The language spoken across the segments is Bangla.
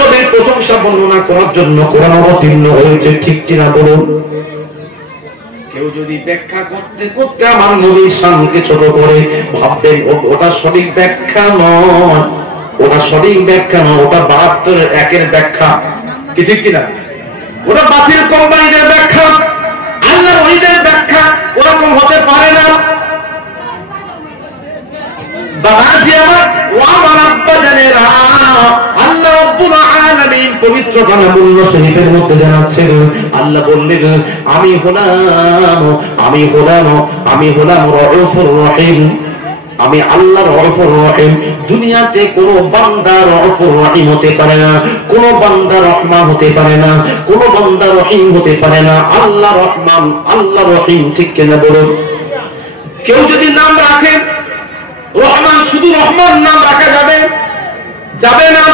নবীর প্রশংসা বর্ণনা করার জন্য কোরআন অবতীর্ণ হয়েছে, ঠিক কিনা বলুন? কেউ যদি ব্যাখ্যা করতে করতে আমার নবীর শানকে ছোট করে ভাববেন ওটা সঠিক ব্যাখ্যা নয়, ওটা সঠিক ব্যাখ্যা নয়, ওটা 72-এর 1-এর ব্যাখ্যা, কি ঠিক কিনা? ওটা বাতিল কোম্পানিদের ব্যাখ্যা, আল্লাহর ওহিদের ব্যাখ্যা ওরকম হতে পারে না। বাবাজি আমার, ও আমার আব্বা জানেরা, আল্লাহ রাব্বুল আলামিন পবিত্র কালামুল শরীফের মধ্যে জানাচ্ছেন, আল্লাহ বললেন আমি হলাম রউফুর রহিম, আমি আল্লাহ রউফুর রহিম। দুনিয়াতে কোন বান্দা রউফুর রহিম হতে পারে না, কোন বান্দা রহমান হতে পারে না, কোন বান্দা রহিম হতে পারে না। আল্লাহ রহমান, আল্লাহ রহিম, ঠিক কিনা বলুন? কেউ যদি নাম রাখে রহমান, শুধু রহমান নাম রাখা যাবে না।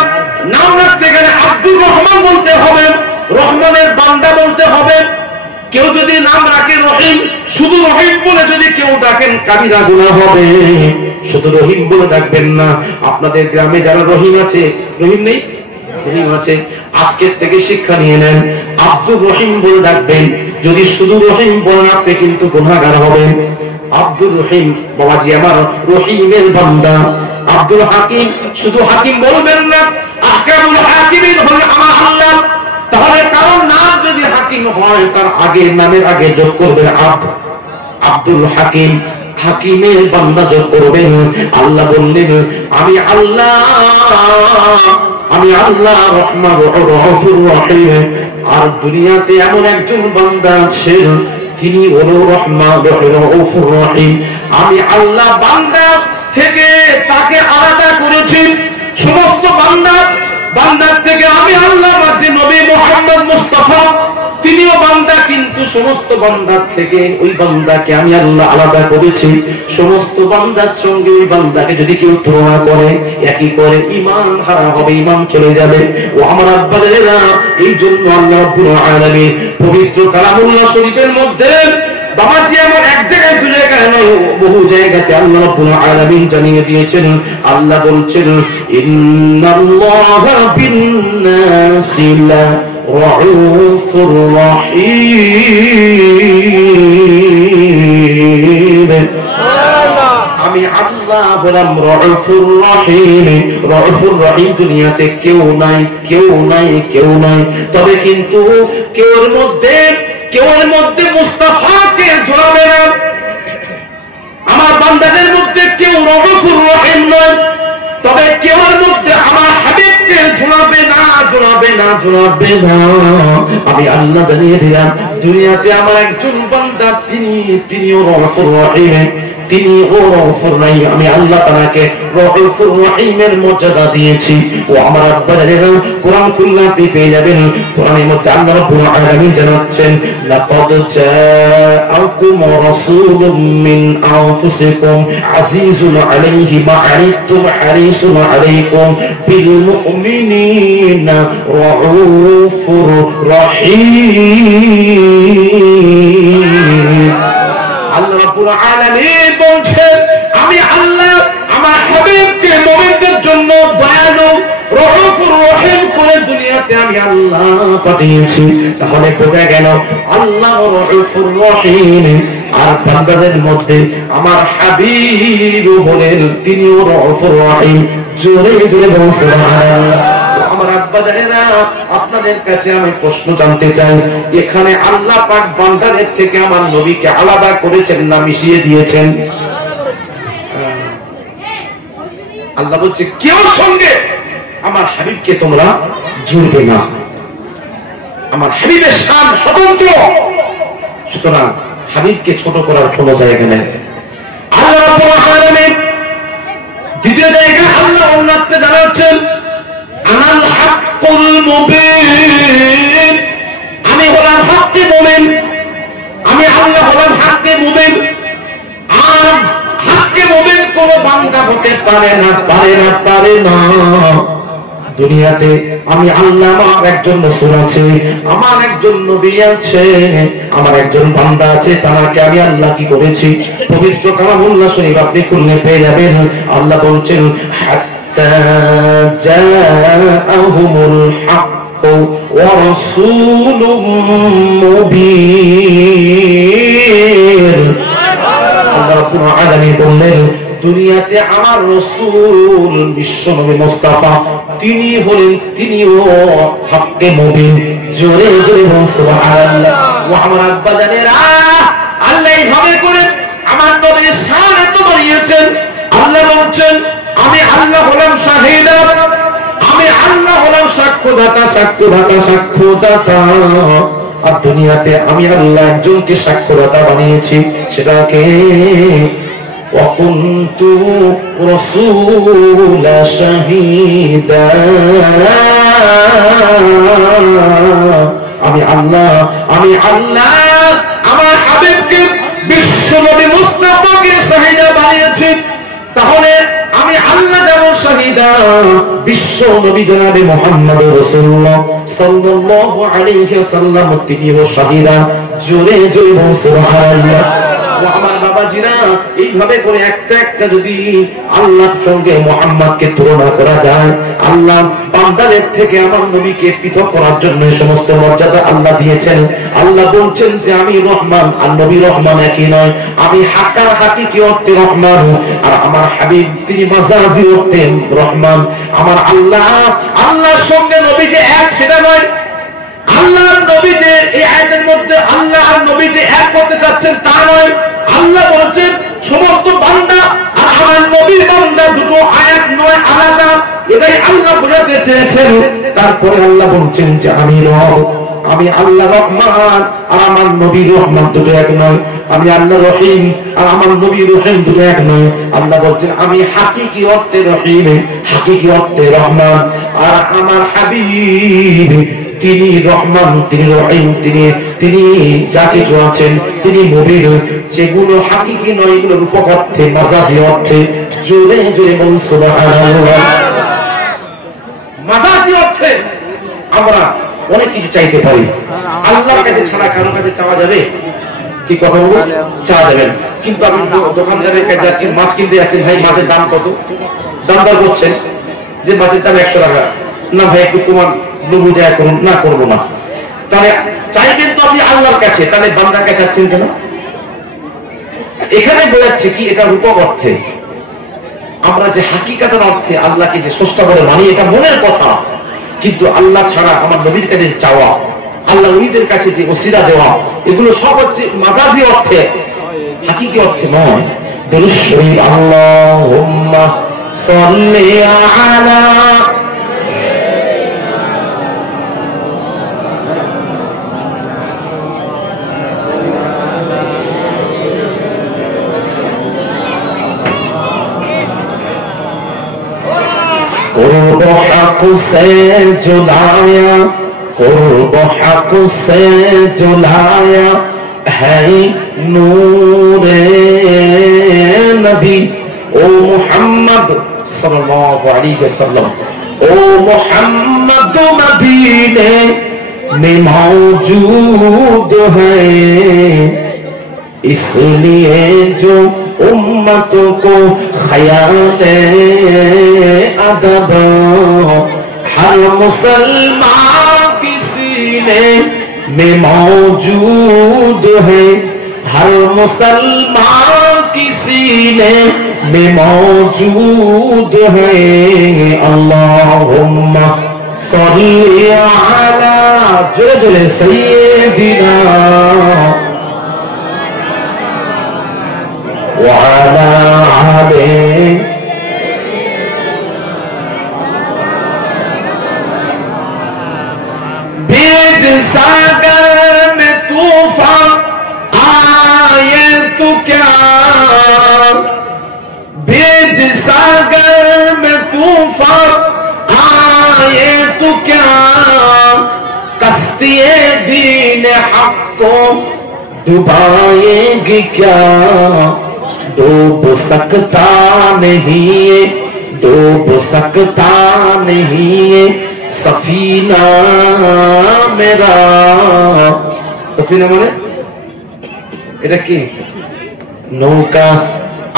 নাম রাখতে গেলে আব্দুর রহমান বলতে হবে, রহমানের বান্দা বলতে হবে। কেউ যদি নাম রাখে রহিম, শুধু রহিম বলে যদি কেউ ডাকেন কাবিরা গুনাহ হবে। শুধু রহিম বলে ডাকবেন না। আপনাদের গ্রামে যারা রহিম আছে, রহিম নেই, রহিম আছে, আজকের থেকে শিক্ষা নিয়ে নেন, আব্দুর রহিম বলে ডাকবেন। যদি শুধু রহিম বলেন আপনি কিন্তু গুনাহগার হবেন। আব্দুর রহিম, বাবাজি আমার, রহিমের বান্দা। আব্দুল হাকিম, শুধু হাকিম বলবেন না, আহকামুল হাকিমিন হলেন আমার আল্লাহ। তাহলে কারণ নাম যদি হাকিম হয় তার আগে, নামের আগে যোগ করবেন আব্দুল হাকিম, হাকিমের বান্দা যোগ করবেন। আল্লাহ বললেন আমি আল্লাহ রহমান রউফুর রহিম। আর দুনিয়াতে এমন একজন বান্দা আছেন তিনি হলো রহমান রউফুর রহিম। আমি আল্লাহ বান্দা থেকে তাকে আলাদা করেছি। সমস্ত বান্দার থেকে আমি আল্লাহ মাঝে নবী মুহাম্মদ মুস্তাফা তিনিও বান্দা, কিন্তু সমস্ত বান্দার থেকে ওই বান্দাকে আমি আল্লাহ আলাদা করেছি। সমস্ত বান্দার সঙ্গে ওই বান্দাকে যদি কেউ তুলনা করে, একই করে, ঈমান হারা হবে, ঈমান চলে যাবে। ও আমার আব্বাদেরা, এই জন্য আল্লাহ রাব্বুল আলামিন পবিত্র কালামুল্লাহ শরীফের মধ্যে, বাবাজি আমার, এক জায়গায় দু জায়গায় নয়, বহু জায়গাতে আল্লাহ রাব্বুল আলামিন জানিয়ে দিয়েছেন। আল্লাহ বলছেন ইন্নাল্লাহা বিন-নাসি লারাউফুর রহিম। আমি আল্লাহ হলাম রউফুর রহিম। রউফুর রহিম দুনিয়াতে কেউ নাই। তবে কিন্তু কেউর মধ্যে মুস্তাফাকে জড়াবে না। আমার বান্দাদের মধ্যে কেউ রউফুর রহিম নয়, তবে কেউর মধ্যে আমার হাবিবকে জড়াবে না। আমি আল্লাহ জানিয়ে দিলাম দুনিয়াতে আমার একজন বান্দা, তিনিও রউফুর রহিম, তিনি ও রউফুর রহিম। আমি আল্লাহ তাআলাকে রউফুর রহিমের মর্যাদা দিয়েছি। ও আমার আব্বারা, কোরআন খুললে আপনি পেয়ে যাবেন। কোরআনের মধ্যে আল্লাহ রাব্বুল আলামিন জানাচ্ছেন লাকাদ জাআকুম রাসূলুম মিন আনফুসিকুম আজিজুন আলাইহি মা আনিতুম হারিসুন আলাইকুম বিল মুমিনিনা রাউফুর রহিম। আল্লাহ রাব্বুল আলামিন বলছেন আমি আল্লাহ আমার হাবিবকে মুমিনদের জন্য দয়ালু রউফুর রহিম করে দুনিয়াতে আমি আল্লাহ পাঠিয়েছি। তাহলে বোঝা গেল আল্লাহ রউফুর রহিম। আর বান্দাদের মধ্যে আমার হাবিব হলেন তিনিও রউফুর রহিম। জোরে জোরে বলুন সুবহানাল্লাহ। আমার আব্বা জানেনা, আপনাদের কাছে আমি প্রশ্ন জানতে চাই, এখানে আল্লাহ পাক বান্দাদের থেকে আমার নবীকে আলাদা করেছেন না মিশিয়ে দিয়েছেন? আল্লাহ বলছে কেউ সঙ্গে আমার হাবিবকে তোমরা জুড়বে না। আমার হাবিবের শান স্বতন্ত্র, সুতরাং হাবিবকে ছোট করার কোনো জায়গা নেই। আল্লাহ রাব্বুল আলামিন দ্বিতীয় জায়গায় আল্লাহ উন্নতকে জানাচ্ছেন আনাল হাক্কুল মুবিন। আমি হলাম হাক্কে মুমিন, আমি আল্লাহ হলাম হাক্কে মুবিন। আর হাক্কে মুবিন কোন বান্দা হতে পারে না। দুনিয়াতে আমি আল্লাহ, আমার একজন রাসূল আছে, আমার একজন নবী আছে, আমার একজন বান্দা আছে, তাকে আমি আল্লাহ কি করেছি? পবিত্র কালামুল্লাহ শরীফ আপনি খুললে পেয়ে যাবেন। আল্লাহ বলছেন জাআহুমুল হাক্ক ওয়া রাসূলুম মুবিন। আল্লাহ রাব্বুল আলামিন বললেন, দুনিয়াতে আমার রাসূল বিশ্বনবী মুস্তাফা তিনি হলেন, তিনিও হক্কে মুবিন। জোরে জোরে বলুন সুবহানাল্লাহ। ও আমার আব্বা জানেরা, আল্লাহ এইভাবে করে আমার নবীর শান এত বাড়িয়েছেন। আল্লাহ বলছেন, আমি আল্লাহ হলাম শাহিদা, আমি আল্লাহ হলাম সাক্ষ্যদাতা, সাক্ষ্যদাতা, সাক্ষ্যদাতা। আর দুনিয়াতে আমি আল্লাহ একজনকে সাক্ষ্যদাতা বানিয়েছি, সেটাকে وَكُنْتُ رَسُولًا شَهِيدًا। আমি আল্লাহ আমার হাবিবকে বিশ্বনবী মুস্তাফাকে শাহিদা বানিয়েছি। তাহলে আমি আল্লাহ যেমন শাহিদা, বিশ্ব নবী জনাবে মুহাম্মদ রাসূলুল্লাহ সাল্লাল্লাহু আলাইহি ওয়াসাল্লাম তিনিও শাহিদা। জোরে জোরে বলুন সুবহানাল্লাহ। আমার বাবাজিরা, এইভাবে করে একটা একটা যদি আল্লাহর সঙ্গে মুহাম্মদকে তুলনা করা যায়, আল্লাহ বান্দাদের থেকে আমার নবীকে পৃথক করার জন্য এই সমস্ত মর্যাদা আল্লাহ দিয়েছেন। আল্লাহ বলছেন যে আমি রহমান আর নবী রহমান একই নয়। আমি হাকিকি অর্থে রহমান, আর আমার হাবিব তিনি মাজাজি অর্থে রহমান। আমার আল্লাহর সঙ্গে নবী যে এক সেটা নয়। আল্লাহর নবী যে এই আয়াতের মধ্যে আল্লাহ আর নবী যে এক করতে চাচ্ছেন তা নয়। আল্লাহ বলছেন সমস্ত বান্দা আর আমার নবীর বান্দা দুটো আয়াত নয়, আলাদা। এটাই আল্লাহ বোঝাতে চেয়েছেন। তারপরে আল্লাহ বলছেন যে আমি আল্লাহ রহমান আর আমার নবী রহমান দুটো এক নয়। আমি আল্লাহ রহিম আর আমার নবী রহিম দুটো এক নয়। আল্লাহ বলছেন আমি হাকিকি অর্থে রহিম, হাকিকি অর্থে রহমান। আর আমার হাবিব তিনি রহমান, তিনি রহিম, তিনি যা কিছু আছেন তিনি নবীর, যেগুলো হাকিকি নয়, এগুলো রূপক অর্থে, মাজাজি অর্থে। জোরে জোরে বলুন সুবহানাল্লাহ। মাজাজি অর্থে আমরা অনেক কিছু চাইতে পারি, আল্লাহর কাছে ছাড়া কারোর কাছে চাওয়া যাবে কি? কথা বলবো, চাওয়া যাবেন। কিন্তু আপনি দোকানদারের কাছে যাচ্ছেন, মাছ কিনতে যাচ্ছেন, ভাই মাছের দাম কত? দাম দর করছেন যে মাছের দাম 100 টাকা। না ভাই একটু তোমার নবু দেয়া করুন। না, করবো না। তাহলে চাইবেন তো আপনি আল্লাহর কাছে, তাহলে বান্দার কাছে চাচ্ছেন কেন? এখানে বোঝাচ্ছে কি, এটা রূপক অর্থে। আমরা যে হাকিকাতের অর্থে আল্লাহকে যে স্রষ্টা বলে মানি, এটা মনের কথা। কিন্তু আল্লাহ ছাড়া আমার নবীর কাছে চাওয়া, আল্লাহ নবীদের কাছে যে ওসিলা দেওয়া, এগুলো সব হচ্ছে মাজাজি অর্থে, হাকিকি অর্থে নয়। দুরূদ শরীফ আল্লাহুম্মা সাল্লি আলা قرب حق سے جلایا، قرب حق سے جلایا ہے نور نبی۔ او محمد صلی اللہ علیہ وسلم، او محمد مدینے میں موجود ہے، اس لیے جو امت کو خیال ادب ہر مسلمان کی سینے میں موجود ہے، ہر مسلمان کی سینے میں موجود ہے۔ اللہم صلی علی جل سیدنا وعلى آله बीज सागर में तूफान आए तो क्या, बीज सागर में तूफान आए तो क्या, कश्तिए दीन हक को डुबाएंगी क्या, डूब सकता नहीं है, डूब सकता नहीं है सफीना मेरा। सफीना মানে এটা কি? নৌকা।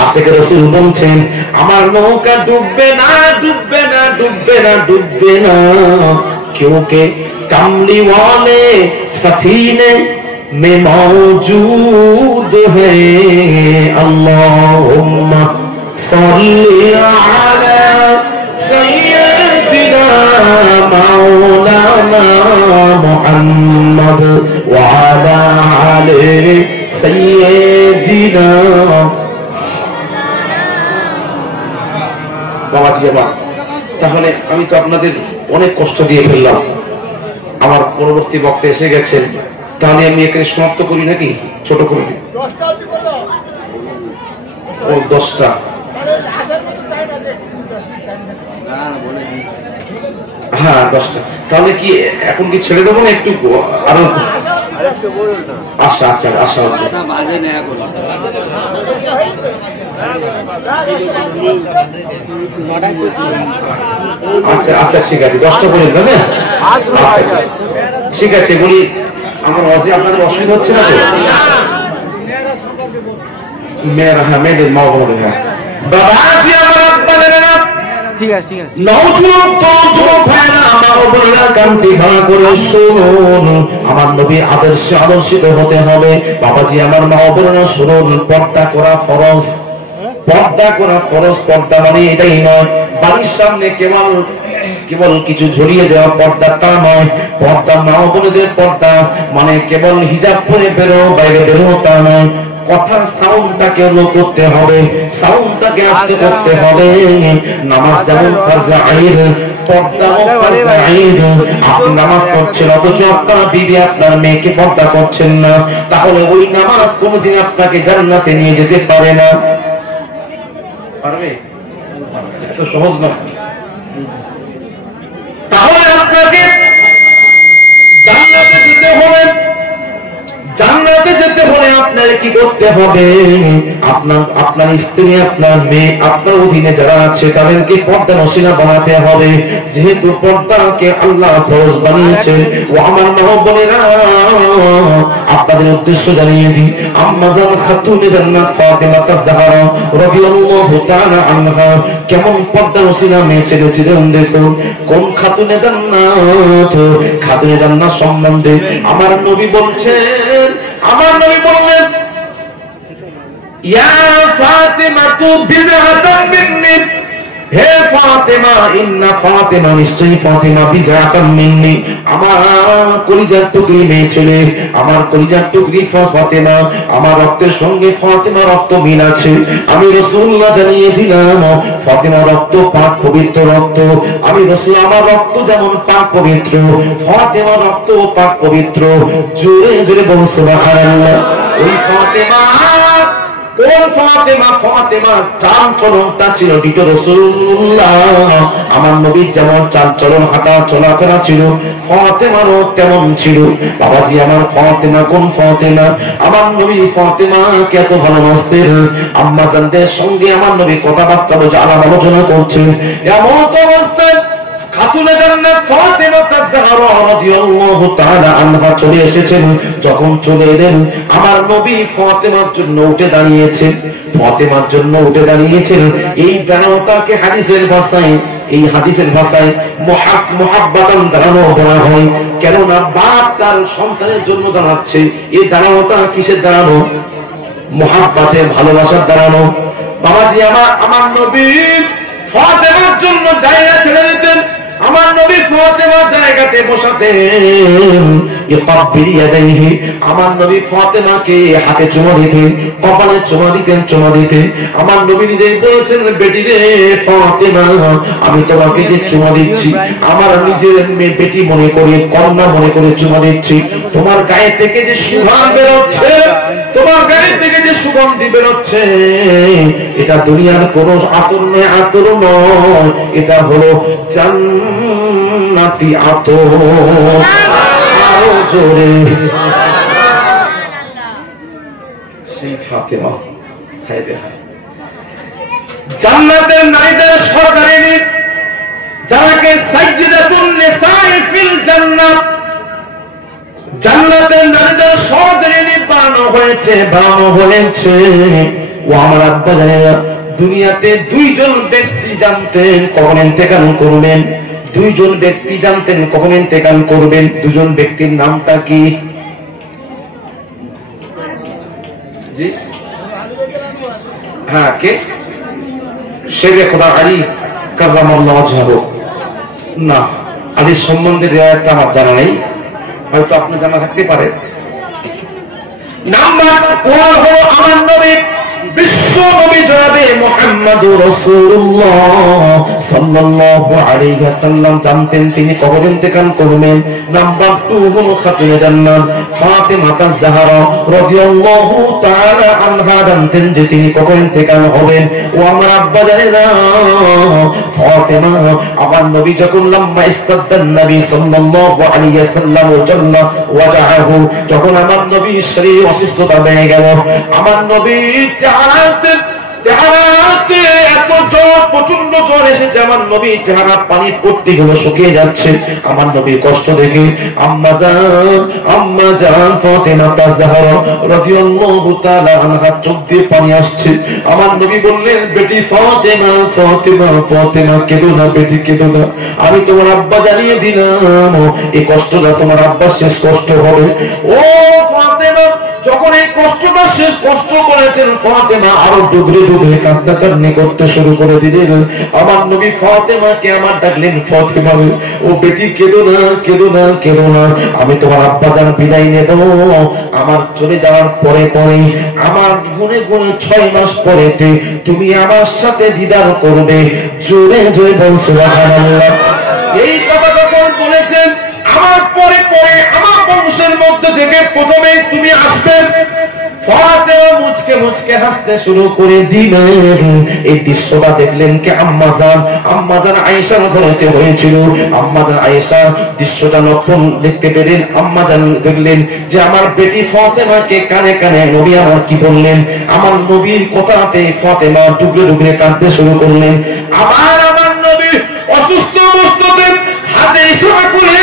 আজকে রাসূল বলছেন আমার নৌকা ডুববে না, ডুববে না, ডুববে না, ডুববে না, क्योंकि कमली वाले सफीने में मौजूद है। अल्लाहुम्मा सल्ली अला सय्यिदिना मौलाना मुहम्मद व अला आले सय्यिदिना। বাবাজি বাবা, তাহলে আমি তো আপনাদের অনেক কষ্ট দিয়ে ফেললাম, আমার পরবর্তী বক্তা এসে গেছেন, তাহলে আমি এখানে সমাপ্ত করি নাকি ছোট করে দিই? ও 10টা, হ্যাঁ 10টা, তাহলে কি এখন কি ছেড়ে দেবো না একটু আরো? আচ্ছা আচ্ছা আচ্ছা আচ্ছা আচ্ছা ঠিক আছে, 10টা বলেন না? ঠিক আছে বলি, আমার ওয়াজে আপনাদের অসুবিধা হচ্ছে না তো? মেয়েরা, হ্যাঁ মেয়েদের মা বলে, হ্যাঁ বাবা আমার আপনাদের ঠিক আছে ঠিক আছে। আমার নবী আদর্শে আদর্শিত হতে হবে। বাবাজি আমার মা বোনেরা শুনুন, পর্দা করা ফরজ, পর্দা করা ফরজ। পর্দা মানে এটাই নয় বাড়ির সামনে কেবল কিছু ঝরিয়ে দেওয়া পর্দা, তা নয়। পর্দা মা বোনেদের পর্দা মানে কেবল হিজাব পরে বেরো, বাইরে বেরো, তা নয়। কথার সাউন্ডটাকে লো করতে হবে, সাউন্ডটাকে আস্তে করতে হবে। নামাজ যেমন ফরজ আইন, পর্দাও ফরজ আইন। আপনি নামাজ পড়ছেন অথচ আপনার বিবি আপনার মেয়েকে পর্দা করছেন না, তাহলে ওই নামাজ কোনোদিন আপনাকে জান্নাতে নিয়ে যেতে পারে না। পারবে? এত সহজ না। তাহলে আপনাকে জান্নাতে যেতে হবে, জান্নাতে যেতে হলে আপনার কি করতে হবে? আপনার স্ত্রী, আপনার মেয়ে, আপনার অধীনে যারা আছে তাদেরকে পর্দা নসিনা বানাতে হবে। যেহেতু পর্দাকে আল্লাহ ফরজ বানিয়েছে। ও আমার মা বোনেরা, আপনাদের উদ্দেশ্য জানিয়ে দিই, আম্মা জান খাতুনে জান্নাত ফাতেমা তাজহারা রাদিয়াল্লাহু তাআলা আনহা কেমন পর্দা নসিনা মেয়ে ছেলে ছিলেন দেখুন। কোন খাতুনে জান্নাত? খাতুনে জান্নাত সম্বন্ধে আমার নবী বলছেন, আমার নবী বললেন ইয়া ফাতেমা তু বিনআতাম মিন্নি, হে ফাতেমা, ইন্না ফাতেমা, নিশ্চয়ই ফাতেমা, বিজাতাম মিন্নি, আমার কলিজার টুকরি মেয়ে ছেলে, আমার কলিজার টুকরি ফাতেমা, আমার রক্তের সঙ্গে ফাতেমা রক্ত মিল আছে। আমি রাসূলুল্লাহ জানিয়ে দিলাম ফাতেমা রক্ত পাক পবিত্র রক্ত। আমি রাসূল, আমার রক্ত যেমন পাক পবিত্র, ফাতেমা রক্ত পাক পবিত্র। জোরে জোরে বলুন সুবহানাল্লাহ। ওই ফাতেমা, কোন ফাতেমা? ফাতেমা চাল চলনটা ছিল দ্বিতীয় রাসূলুল্লাহ। আমার নবীর যেমন চাল চলন, হাঁটা চলাফেরা ছিল, ফাতেমারও তেমন ছিল। বাবাজি আমার ফাতেমা কোন ফাতেমা? আমার নবী ফাতেমাকে এত ভালোবাসতেন। আম্মা জানদের সঙ্গে আমার নবী কথাবার্তা বলে আলাপ আলোচনা করছেন, এমন অবস্থায় খাতুনে জান্নাত ফাতেমা তাজহারা রাদিয়াল্লাহু তাআলা আনহা চলে এসেছেন। যখন চলে এলেন, আমার নবী ফাতেমার জন্য উঠে দাঁড়িয়েছেন, ফাতেমার জন্য উঠে দাঁড়িয়েছেন। এই দাঁড়ানোটাকে হাদিসের ভাষায়, এই হাদিসের ভাষায় মুহাব্বাতান দাঁড়ানো বলা হয়। কেননা বাপ তার সন্তানের জন্য দাঁড়াচ্ছে। এই দাঁড়ানোটা কিসের দাঁড়ানো? মুহাব্বাতের, ভালোবাসার দাঁড়ানো। বাবাজি আমার নবী ফাতেমার জন্য জায়গা ছেড়ে দিতেন। আমার নবী ফাতেমার জায়গাতে বসাতেন। আমার নবী ফাতেমাকে হাতে চুমা দিতেন, কপালে চুমা দিতেন, চুমা দিতেন। আমার নবী নিজেই বলেছেন, বেটি রে ফাতেমা, আমি তোমাকে যে চুমা দিচ্ছি আমার নিজের মেয়ে বেটি মনে করে, কন্যা মনে করে চুমা দিচ্ছি। তোমার গায়ে থেকে যে সুঘ্রাণ বেরোচ্ছে, তোমার গায়ে থেকে যে সুগন্ধি বেরোচ্ছে, এটা দুনিয়ার কোন আতর নয়, আতর নয়, এটা হলো জান্নাতি আতর। আরো জোরে সেই ফাতেমা। জান্নাতের নারীদের সরদারিনী, যাকে সাইয়্যিদাতুন নিসাই ফিল জান্নাত, জান্নাতের নারীদের সরদারিনী বানানো হয়েছে, বানানো হয়েছে। ও আমার আব্বা জানেরা, দুনিয়াতে দুইজন ব্যক্তি জানতেন কখন ইন্তেকাল করবেন। দুইজন ব্যক্তি জানতেন কখন ইন্তেকাল করবেন। দুজন ব্যক্তির নামটা কি? জি হ্যাঁ, কে? শেরে খোদা আলী কাররামাল্লাহু ওয়াজহাহু। না, আলীর সম্বন্ধে রিওয়ায়াতটা আমার জানা নেই, হয়তো আপনার জানা থাকতে পারে। নাম্বার ওয়ান হলো আমার নবী বিশ্ব নবী জনাবে মুহাম্মদুর রাসূলুল্লাহ সাল্লাল্লাহু আলাইহি ওয়াসাল্লাম জানতেন তিনি কখন ইন্তেকাল করবেন। নাম্বার 2 হলো খাতুনে জান্নাত ফাতেমা তাজ-জাহরা রাদিয়াল্লাহু তাআলা আনহা জানতেন যে তিনি কখন ইন্তেকাল হবেন। ও আমার আব্বা জানেন না, ফাতেমা আমার নবী যখন লাম্মা ইস্তাদান নবী সাল্লাল্লাহু আলাইহি ওয়াসাল্লাম জান্না ওয়াজাহু, যখন আমার নবী শরীর অসুস্থতা বেড়ে গেল, আমার নবী চেহারাতে এত জ্বর, প্রচন্ড জ্বর এসেছে, আমার নবী চেহারা পানির পট্টি গুলো শুকিয়ে যাচ্ছে। আমার নবীর কষ্ট দেখে আম্মা জান ফাতেমা তাজ-জাহরা রাদিয়াল্লাহু তাআলা আনহা চোখ দিয়ে পানি আসছে। আমার নবী বললেন, বেটি ফাতেমা ফাতেমা ফাতেমা কেঁদো না বেটি কেঁদো না, আমি তোমার আব্বা জানিয়ে দিলাম এই কষ্টটা তোমার আব্বার শেষ কষ্ট হবে। ও ফাতেমা, যখন এই কষ্টটা শেষ কষ্ট করেছেন, ফাতেমা আরো ডুবরে ডুবরে কান্নাকান্নি করতে শুরু করে দিলেন। আমার নবী ফাতেমাকে আমার ডাকলেন, ফাতেমা ও বেটি কেঁদো না কেঁদো না কেঁদো না, আমি তোমার আব্বা জান বিদায় নেব। আমার চলে যাওয়ার পরে পরে আমার গুনে গুনে 6 মাস পরে তুমি আমার সাথে দিদার করবে। জোরে জোরে বল সুবহানাল্লাহ। এই কথা যখন বলেছেন, আমার পরে পরে আমার বংশের মধ্যে থেকে প্রথমে তুমি আসবে। ফাতেমা মুচকে মুচকে হাসতে শুরু করে দিলেন। এই দৃশ্যটা দেখলেন কে? আম্মা জান আয়েশার ঘরেতে হয়েছিল। আম্মা জান আয়েশা দৃশ্যটা লক্ষণ দেখতে পেলেন। আম্মা জান দেখলেন যে আমার বেটি ফাতেমাকে কানে কানে নবী আমার কি বললেন। আমার নবীর কথাতে ফাতেমা ডুবরে ডুবরে কাঁদতে শুরু করলেন। আমার নবী অসুস্থ অবস্থাতে হাতে ইশারা করে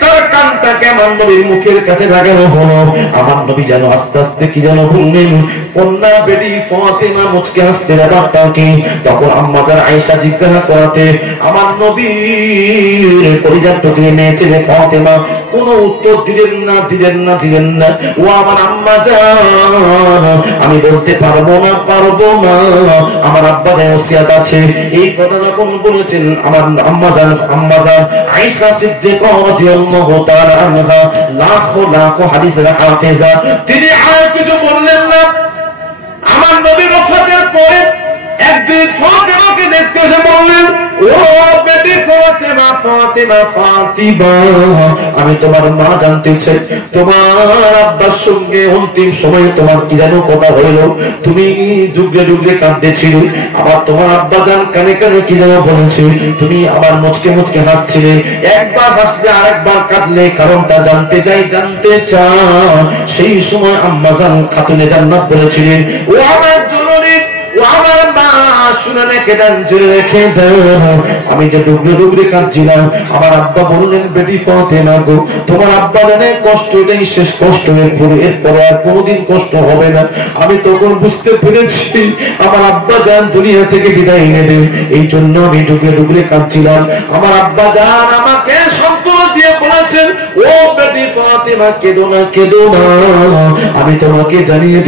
তার কানটাকে আমার নবীর মুখের কাছে লাগানো হলো। আমার নবী যেন আস্তে আস্তে কি যেন বললেন, কন্যা বেটি ফাতেমা মুচকে হাসছে ব্যাপারটা কি? তখন আম্মা জান আয়েশা জিজ্ঞাসা করাতে আমার নবীর কলিজার টুকরে মেয়ে ছেলে ফাতেমা কোনো উত্তর দিলেন না। ও আমার আম্মা জান, আমি বলতে পারবো না। আমার আব্বা জান ওসিয়াত আছে। এই কথা যখন বলেছেন আমার আম্মা জান আয়েশা সিদ্দিকা রাদিয়াল্লাহু তাআলা আনহা লাখো হাদিসের হাফেজা, তিনি আর কিছু বললেন না। আমার নবীর ওফাতের পরে একদিন ফাতেমাকে দেখতে এসে বললেন, ও বেটি ফাতেমা ফাতেমা ফাতিমা, আমি তোমার মা জানতে চাই তোমার আব্বার সঙ্গে অন্তিম সময়ে তোমার কি যেন কথা হইল, তুমি যুগে যুগে কাঁদতেছিলে, আবার তোমার আব্বা জান কানে কানে কি যেন বলেছে, তুমি আবার মুচকে মুচকে হাসছিলে, একবার হাসলে আরেকবার কাঁদলে, কারণটা জানতে চা। সেই সময় আম্মা জান খাতুনে জান্নাত বলেছিলেন, ও আমার জননী, ও আমার মা, শুনে রেখে দেন, জেনে রেখে দেন, আমি যে ডুবরে ডুবরে কাঁদছিলাম, আমার আব্বা বললেন, বেটি ফাতেমা গো, তোমার আব্বা জানের কষ্ট এটাই শেষ কষ্ট, এরপরে আর কোনোদিন কষ্ট হবে না। আমি তখন বুঝতে পেরেছি আমার আব্বা জান দুনিয়া থেকে বিদায় নেবে, এই জন্য আমি ডুবরে ডুবরে কাঁদছিলাম। আমার আব্বা জান আমাকে সান্ত্বনা দিয়ে বলেছেন, ও বেটি ফাতেমা কেঁদো না, আমি তোমাকে জানিয়ে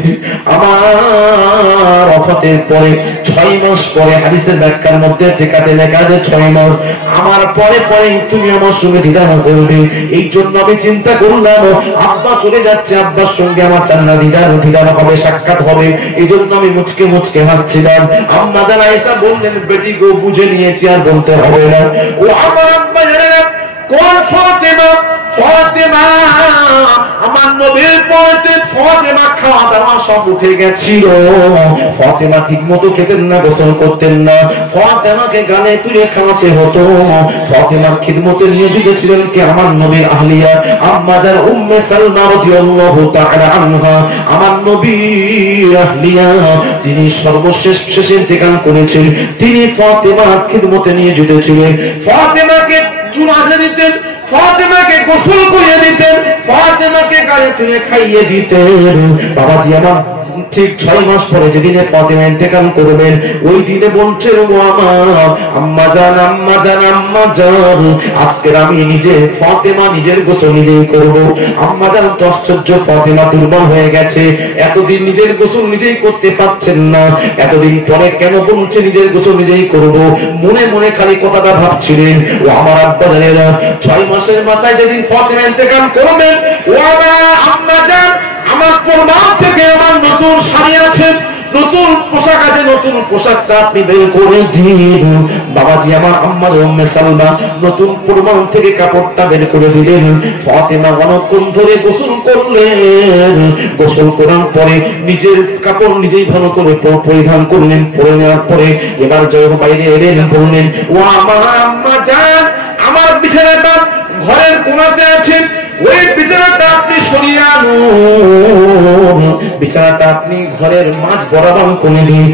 দিই আমার ওফাতের পরে 6 মাস পরে, হাদিসের ব্যাখ্যার মধ্যে টেকাতে লেখা আছে 6 মাস, আমার পরে তুমি আমার সঙ্গে দিদার করবে। এই জন্য আমি চিন্তা করলাম আব্বা চলে যাচ্ছে, আব্বার সঙ্গে আমার জান্নাত দিদার হবে, সাক্ষাৎ হবে, এই জন্য আমি মুচকে মুচকে হাসছিলাম। আম্মা জান আয়েশা বললেন, বেটি গো, বুঝে নিয়েছি, আর বলতে হবে না। ও আমার আব্বা জানেন কোন ফাতেমা? আমার নবীর পরে ফাতেমা খাওয়া দাওয়া সব উঠে গেছিল। ফাতেমা ঠিক মতো খেতেন না, গোসল করতেন না, ফাতেমাকে গালে তুলে খাওয়াতে হতো। ফাতেমার খিদমতে নিয়োজিত ছিলেন কে? আমার নবীর আহলিয়া আম্মা জান উম্মে সালমা রাদিয়াল্লাহু তাআলা আনহা, আমার নবীর আহলিয়া, তিনি সর্বশেষ ইন্তেকাল করেছেন, তিনি ফাতেমার খিদমতে নিয়োজিত ছিলেন। ফাতেমাকে চুল আঁচড়ে দিতেন, ফাতেমাকে গোসল করিয়ে দিতেন, ফাতেমাকে গায়ে তুলে খাইয়ে দিতেন। বাবাজি আমার ঠিক 6 মাস পরে যেদিনে ফাতেমা ইন্তেকাল করবেন, ওই দিনে বলছেন ও আমার আম্মা জান, আম্মা জান, আম্মা জান, আজকে আমি নিজে ফাতেমা নিজের গোসল নিজেই করব। আম্মা জান তো আশ্চর্য, ফাতেমা দুর্বল হয়ে গেছে, এতদিন নিজের গোসল নিজেই করতে পারছেন না, এতদিন পরে কেন বলছে নিজের গোসল নিজেই করব? মনে মনে খালি কথাটা ভাবছিলেন। ও আমার আব্বা জানেরা, 6 মাসের মাথায় যেদিন ফাতেমা ইন্তেকাল করবেন, ও আমার আম্মা জান, আমার পরমার থেকে আমার নতুন শাড়ি আছে, নতুন পোশাক আছে, নতুন পোশাকটা আপনি বের করে দিন। বাবাজি আমার আম্মা উম্মে সালমা নতুন পরমার থেকে কাপড়টা বের করে দিলেন। ফাতেমা অনেকক্ষণ ধরে গোসল করলেন, গোসল করার পরে নিজের কাপড় নিজেই ভালো করে পরিধান করলেন, পরে নেওয়ার পরে এবার জয় বাইরে এলেন, বললেন ও আমার আম্মা জান, আমার বিছানাটা ঘরের কোণাতে আছে, ওই বিছানাটা আপনি সরিয়ে আনুন, বিছানাটা আপনি ঘরের মাঝ বরাবর করে দিন।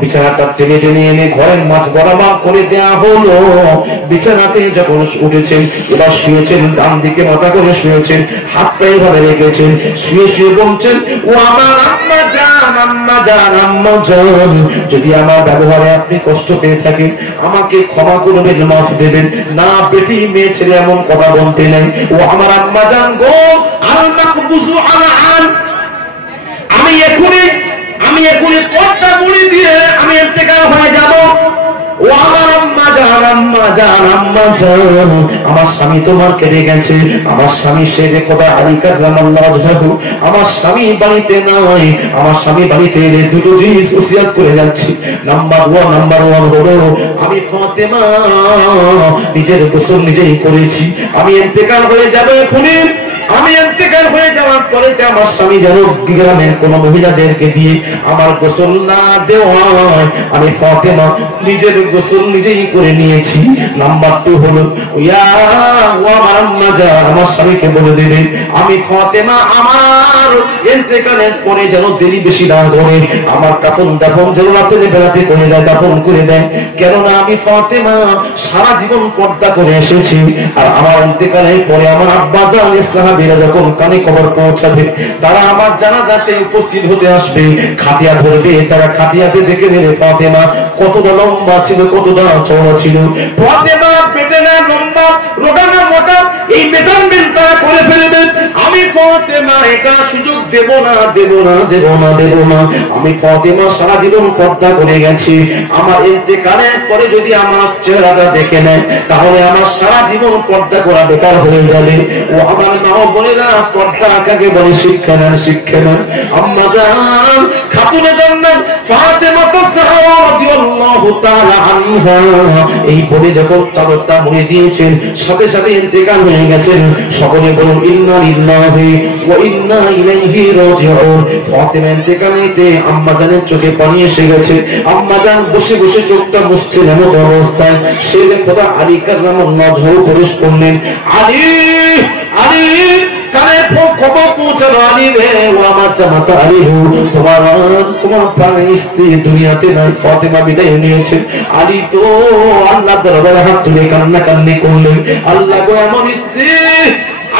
বিছানাটা টেনে টেনে এনে ঘরের মাঝ বরাবর করে দেওয়া হলো। বিছানাতে যখন উঠেছেন, এবার শুয়েছেন, ডান দিকে মাথা করে শুয়েছেন, হাতটা এভাবে রেখেছেন, শুয়ে শুয়ে বলছেন ও আমার আম্মা জান, আম্মা জান, আম্মা জান, যদি আমার ব্যবহারে আপনি কষ্ট পেয়ে থাকেন আমাকে ক্ষমা করবেন, মাফ দেবেন না, বেটি মেয়ে ছেলে এমন কথা বলতে নেই। ও আমার আম্মা জান গো, আল মাকবুসু আলা আন, আমি এখনই পর্দা মুড়ি দিয়ে আমি ইন্তেকাল হয়ে যাব। ও আমার আম্মা জান, আম্মা জান, আম্মা জান, আমার স্বামী তোমার কেটে গেছে, আমার স্বামী সে যে খোদা আলী কাররামাল্লাহু ওয়াজহাহু, আমার স্বামী বাড়িতে নাই, আমার স্বামী বাড়িতে এলে দুটো জিনিস ওসিয়াত করে যাচ্ছি। নাম্বার ওয়ান হলো আমি ফাতেমা নিজের গোসল নিজেই করেছি, আমি ইন্তেকাল হয়ে যাব এখনই, আমি ইন্তেকাল হয়ে যাওয়ার পরে আমার স্বামী যেন গ্রামের কোন মহিলাদেরকে দিয়ে আমার গোসল না দেওয়ায় আমি ফাতেমা নিজের গোসল নিজেই করে নিয়েছি। নাম্বার 2 হলো আমার স্বামীকে বলে দেবে আমি ফাতেমা আমার ইন্তেকালের পরে যেন দেরি বেশি না করে আমার কাফন দাফন যেন রাতের বেলাতে করে দেয়, দাফন করে দেয়, কেননা আমি ফাতেমা সারা জীবন পর্দা করে এসেছি। আর আমার ইন্তেকালের পরে আমার আব্বা জান সাহাবীরা যখন কানে খবর পৌঁছাবে, তারা আমার জানাজাতে উপস্থিত হতে আসবে, খাটিয়া ধরবে, তারা খাটিয়াতে দেখে নেবে ফাতেমা কতটা লম্বা ছিল, কতটা চওড়া ছিল। ফাতেমা পেটে না লম্বা, রোগা না মোটা, এই বেতন বিল তারা করে ফেলবে। আমি ফাতেমা এটা সুযোগ দেব না, দেব না, দেব না, দেব না। আমি ফাতেমা সারা জীবন পর্দা করে গেছি, আমার ইন্তেকালের পরে যদি আমার চেহারাটা দেখে নেয় তাহলে আমার সারা জীবন পর্দা করা বেকার হয়ে যাবে। ও আমার মা বলে না, পর্দা কাকে বলে, শিক্ষা নেন, শিক্ষা নেন। আম্মা জান খাতুনে জান্নাত ফাতেমা তাজহরা রাদিয়াল্লাহু তাআলা আনহা এই বলে যখন চাদরটা মুড়ে দিয়েছেন, সাথে সাথে ইন্তেকাল হয়ে গেছেন। সকলে বলুন ইন্না লিল্লাহি ওয়া ইন্না ইলাইহি রাজিউন। ফাতেমা ইন্তেকালেতে আম্মা জানের চোখে পানি এসে গেছে। আম্মা জান বসে বসে চোখটা মুছছেন, এমন অবস্থায় সে খোদা আলী কাররামাল্লাহু ওয়াজহাহু প্রবেশ করলেন। আলী, আলী কানে খবর পৌঁছানো, আলী রে, ও আমার জামাতা আলী, তোমার প্রাণের স্ত্রী দুনিয়াতে নাই, ফাতেমা বিদায় নিয়েছে। আলী তো আল্লাহ দরবারে হাত তুলে কান্নাকান্নি করলেন, আল্লাহ গো এমন স্ত্রী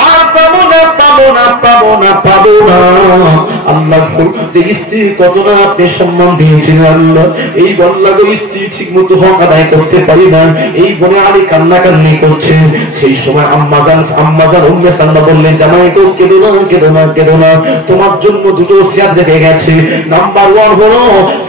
আর পাবো না, পাবো না, পাবো না, পাবো না। আল্লাহ স্ত্রী কতটা আপনি সম্মান দিয়েছেন আল্লাহ, এই বল্লা গো স্ত্রী ঠিক মতো হক আদায় করতে পারি না, এই বলে আলী কান্নাকান্নি করছে। সেই সময় আম্মা জান উম্মে সালমা বললেন, জামাই গো কেঁদো না, কেঁদো না, কেঁদো না, তোমার জন্য দুটো ওসিয়াত রেখে গেছে। নাম্বার 1 হলো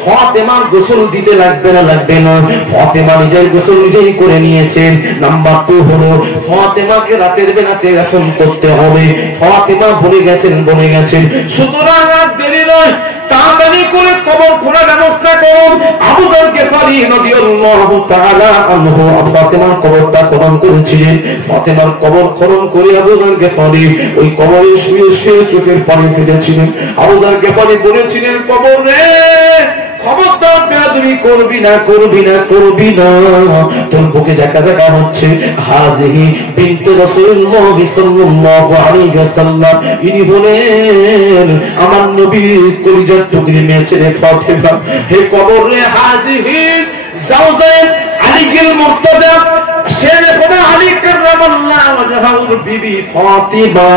ফাতেমার গোসল দিতে লাগবে না, লাগবে না, ফাতেমা নিজের গোসল নিজেই করে নিয়েছেন। নাম্বার 2 হলো ফাতেমাকে রাতের বেলাতে এখন করতে হবে, ফাতেমা ভুলে গেছেন, বলে গেছেন। সুতরাং আর দেরি নয়, তাড়াতাড়ি করে কবর খোঁড়ার ব্যবস্থা করুন। আবু যর গিফারী রাদিয়াল্লাহু তাআলা আনহু ফাতেমার কবরটা খনন করেছিলেন। ফাতেমার কবর খনন করে আবু যর গিফারী ওই কবরে শুয়ে শুয়ে চোখের পানি ফেলেছিলেন। আবু যর গিফারী বলেছিলেন, কবর রে, খবরদার বেয়াদবি করবি না, করবি না, করবি না, তোর বুকে দেখা দেখা হচ্ছে হাজিহি বিনতে রাসূলুল্লাহ সাল্লাল্লাহু আলাইহি ওয়াসাল্লাম, ইনি হলেন আমার নবীর কলিজার টুকরি মেয়ে ছেলে ফাতেমা। হে কবর রে, হাজিহি জাওজায়ে আলী মুর্তজা শেরে খোদা আলী কাররামাল্লাহু ওয়াজহাহু বিবি ফাতিমা,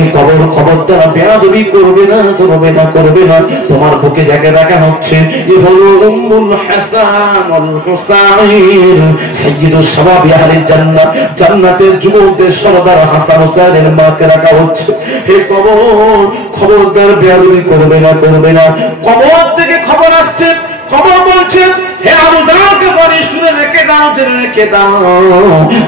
এই কবর খবরদার বেয়াদবি করবে না, করবে না, করবে না। তোমার বুকে যাকে রাখা হচ্ছে এ হলো উম্মুল হাসান ওয়াল হুসাইন, সাইয়্যিদুশ শাবাবি আহলিল জান্নাহ, জান্নাতের যুবকদের সরদার হাসান হুসাইনের মাকে রাখা হচ্ছে। হে কবর খবরদার বেয়াদবি করবে না, করবে না। কবর থেকে খবর আসছে, খবর বলছে হে আবু দাউদকে বলি শুনে রেখে দাও, জেনে রেখে দাও,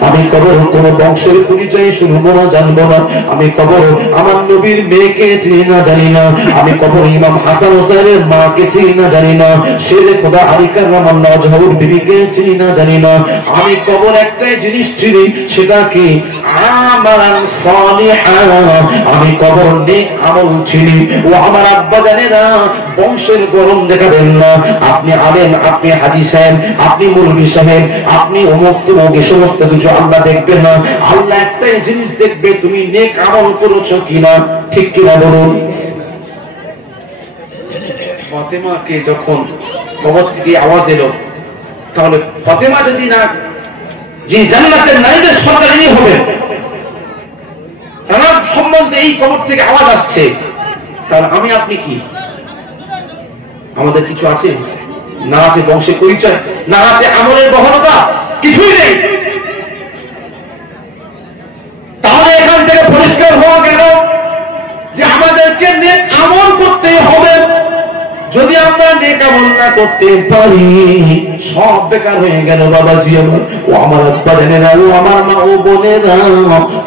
আমি কবর কোন বংশের পরিচয় শুনবো না, জানবো না। আমি কবর আমার নবীর মেয়েকে চিনি না, জানি না। আমি কবর ইমাম হাসান হোসেনের মাকে চিনি না, জানি না। শেরে খোদা আরিকার রহমান নওজহুর বিবিকে চিনি না, জানি না। আমি কবর একটাই জিনিস চিনি, সেটা কি আমালান সালিহা, আমি কবর নেক আমল চিনি। ও আমার আব্বা জানেনা, বংশের গরম দেখাবেন না। আপনি আলেম, আপনি হাজী সাহেব, আপনি মুরব্বী সাহেব, আপনি অমুক তমুক, এই সমস্ত কিছু আল্লাহ দেখবে না। আল্লাহ একটাই জিনিস দেখবে, তুমি নেক আমল করেছো কিনা, ঠিক কিনা বলুন। ফাতেমাকে যখন কবর থেকে আওয়াজ এলো, তাহলে ফাতেমা যদি না, যে জান্নাতের নারীদের সরকারি হবে, তার সম্বন্ধে এই কবর থেকে আওয়াজ আসছে, তাহলে আমি আপনি কি? আমাদের কিছু আছে? না আছে বংশের পরিচয়, না আছে আমলের বহনতা, কিছুই নেই। তাহলে এখান থেকে পরিষ্কার হওয়া গেল যে আমাদেরকে নেক আমল করতে হবে। যদি আমরা নেক আমল না করতে পারি, সব বেকার হয়ে গেল। বাবাজি আমার, ও আমার আব্বা জানেরা, ও আমার মা, ও বোনেরা,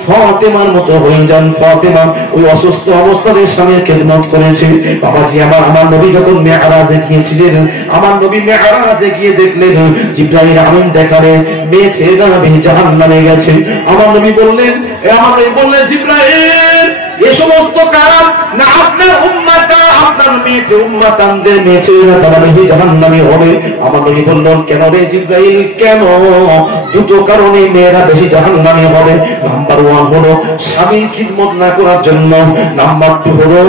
ফাতেমার মতো হয়ে যান। ফাতেমা ওই অসুস্থ অবস্থায় স্বামীর খেদমত করেছে। বাবাজি আমার নবী যখন মেরাজে গিয়েছিলেন, আমার নবী মেরাজে গিয়ে দেখলেন জিবরাইল আমিন দেখালেন মেয়ে ছেলেরা জাহান্নামে গেছে। আমার নবী বললেন, জিবরাইল এ সমস্ত কারণ না আপনার উম্মাতা, আপনার মেয়ে উম্মাতানদের মেয়ে ছেলেরা তারা জাহান্নামে হবে। আমার নবী বললেন, কেন রে জিবরাইল, কেন? দুটো কারণে মেয়েরা বেশি জাহান্নামে হবে। নাম্বার 1 হলো স্বামীর খিদমত না করার জন্য, নাম্বার 2 হলো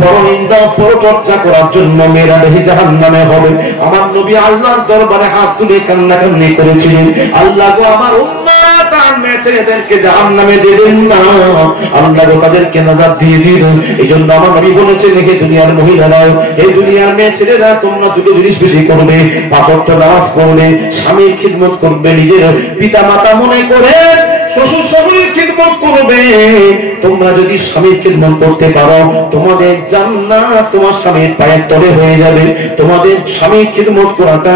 পরনিন্দা পরচর্চা করার জন্য মেয়েরা বেশি জাহান্নামে হবে। আমার নবী আল্লাহর দরবারে হাত তুলে কান্নাকান্নি করেছিলেন, আল্লাহ গো আমার উম্মাত আর মেয়ে ছেলেদেরকে জাহান্নামে দেবেন না, আল্লাহ গো তাদেরকে নাজাত দিয়ে দিন। এই জন্য আমার নবী বলেছেন, হে দুনিয়ার মহিলারা, হে দুনিয়ার মেয়ে ছেলেরা, তোমরা দুটো জিনিস বেশি করবে, 5 ওয়াক্ত নামাজ পড়বে, স্বামীর খিদমত করবে, নিজের পিতা মাতা মনে করে শ্বশুর শাশুড়ির খিদমত করবে। তোমরা যদি স্বামীর খিদমত করতে পারো, তোমাদের জান্নাত তোমার স্বামীর পায়ের তলে হয়ে যাবে। তোমাদের স্বামীর খিদমত করাটা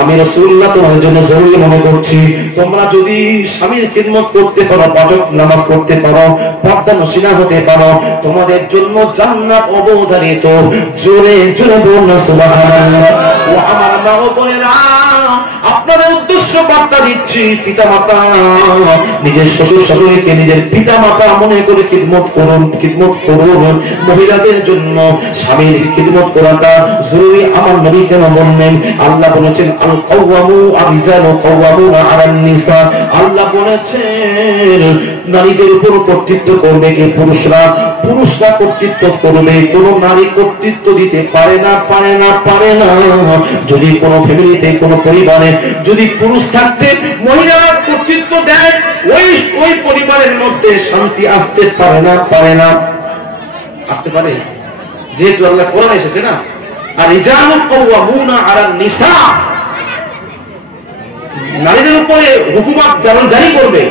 আমি রাসূলুল্লাহ তোমাদের জন্য জরুরি মনে করছি। তোমরা যদি স্বামীর খিদমত করতে পারো, 5 ওয়াক্ত নামাজ পড়তে পারো, পর্দানশীলা হতে পারো, তোমাদের জন্য জান্নাত অবধারিত। জোরে জোরে বলুন সুবহানাল্লাহ। ও আমার মা ও বোনেরা, আপনাদের উদ্দেশ্য বার্তা দিচ্ছি, পিতা মাতা নিজের শ্বশুর শাশুড়িকে নিজের পিতা মাতা মনে করে খিদমত করুন, খিদমত করুন। মহিলাদের জন্য স্বামীর খিদমত করাটা জরুরি। আমার নবী কেন বললেন? আল্লাহ বলেছেন, আল কাওয়ামু আর-রিজালু কাওয়ামুনা আলান নিসা। আল্লাহ বলেছেন নারীদের উপর কর্তৃত্ব করবে কে? পুরুষরা। পুরুষরা কর্তৃত্ব করবে, কোন নারী কর্তৃত্ব দিতে পারে না, পারে না, পারে না। যদি কোন ফ্যামিলিতে, কোন পরিবারে যদি পুরুষ থাকতে মহিলারা কর্তৃত্ব দেয়, ওই পরিবারের মধ্যে শান্তি আসতে পারে না, পারে না। আসতে পারে? যেহেতু আল্লাহ কোরআনে এসেছে না, আর রিজালু কাওয়ামুনা আলান নিসা, নারীদের উপরে হুকুমত জারি করবে,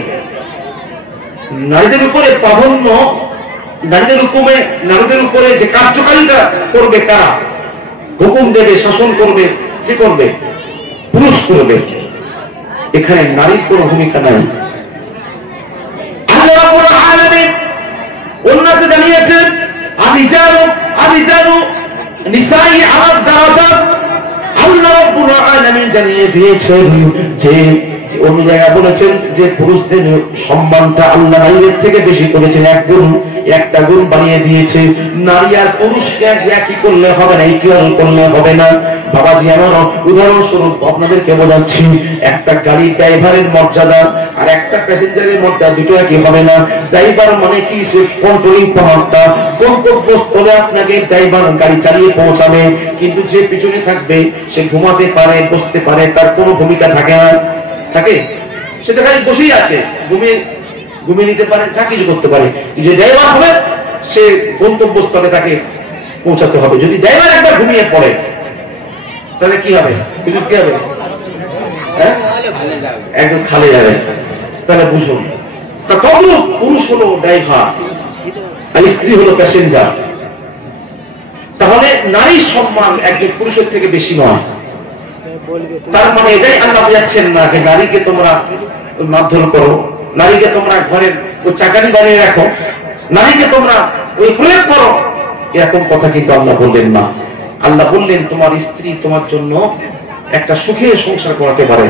নারীদের উপরে প্রাধান্য, নারীদের উপরে যে কার্যকারিতা করবে কারা? হুকুম দেবে, শাসন করবে, কি করবে? পুরুষ করবে। এখানে নারীর কোন ভূমিকা নাই। আল্লাহ রাব্বুল আলামিন অন্যকে জানিয়েছেন, আর-রিজালু নিসাই আলা দারাজাত। আল্লাহ রাব্বুল আলামিন জানিয়ে দিয়েছেন যে অন্য জায়গায় বলেছেন যে পুরুষদের সম্মানটা আল্লাহ নারীদের থেকে বেশি করেছেন, একটা গুণ বানিয়ে দিয়েছে। নারী আর পুরুষকে একই করলে হবে না, ইকুয়াল করলে হবে না। বাবাজি আমার উদাহরণস্বরূপ আপনাদেরকে বোঝাচ্ছি, একটা গাড়ির ড্রাইভারের মর্যাদা আর একটা প্যাসেঞ্জারের মর্যাদা দুটো একই হবে না। ড্রাইভার মানে কি? সে কন্ট্রোলিং পাওয়ারটা, গন্তব্যস্থলে আপনাকে ড্রাইভার গাড়ি চালিয়ে পৌঁছাবে, কিন্তু যে পিছনে থাকবে সে ঘুমাতে পারে, বসতে পারে, তার কোনো ভূমিকা থাকে না। থাকে? সেটা খালি বসেই আছে, ঘুমিয়ে ঘুমিয়ে নিতে পারে, যা কিছু করতে পারে। যে ড্রাইভার হবে সে গন্তব্যস্থলে তাকে পৌঁছাতে হবে। যদি ড্রাইভার একবার ঘুমিয়ে পড়ে তাহলে কি হবে? কি হবে? একদম খালে যাবে। তাহলে বুঝুন, তা তখন পুরুষ হলো ড্রাইভার আর স্ত্রী হলো প্যাসেঞ্জার। তাহলে নারীর সম্মান একজন পুরুষের থেকে বেশি নয়। তার মানে এটাই আল্লাহ বোঝাচ্ছেন না যে নারীকে তোমরা মারধর করো, নারীকে তোমরা ঘরের চাকারি বানিয়ে রাখো, নারীকে তোমরা ওই প্রয়োগ করো, এরকম কথা কিন্তু আল্লাহ বললেন না। আল্লাহ বললেন তোমার স্ত্রী তোমার জন্য একটা সুখে সংসার করাতে পারে,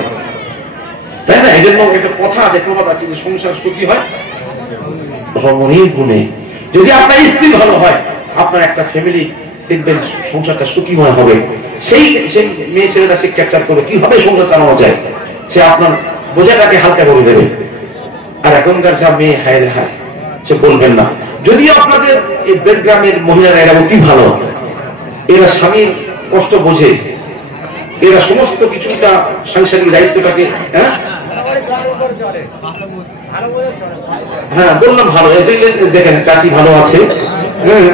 তাই না? এই জন্য একটা কথা আছে, প্রবাদ আছে যে সংসার সুখী হয় রমণীর গুণে। যদি আপনার স্ত্রী ভালো হয়, আপনার একটা ফ্যামিলি দেখবেন সংসারটা সুখীময় হবে। সেই মেয়ে ছেলেটা সে ক্যাপচার করে কিভাবে সংসার চালানো যায়, সে আপনার বোঝাটাকে হালকা করে দেবে। আর এখনকার যা মেয়ে হায় রে হায়, সে বলবেন না। যদিও আপনাদের এই বেদগ্রামের মহিলারা এরা অতি ভালো, এরা স্বামীর কষ্ট বোঝে, এরা সমস্ত কিছুটা সাংসারিক দায়িত্বটাকে হ্যাঁ বললাম ভালো। দেখেন চাচি ভালো আছে, হ্যাঁ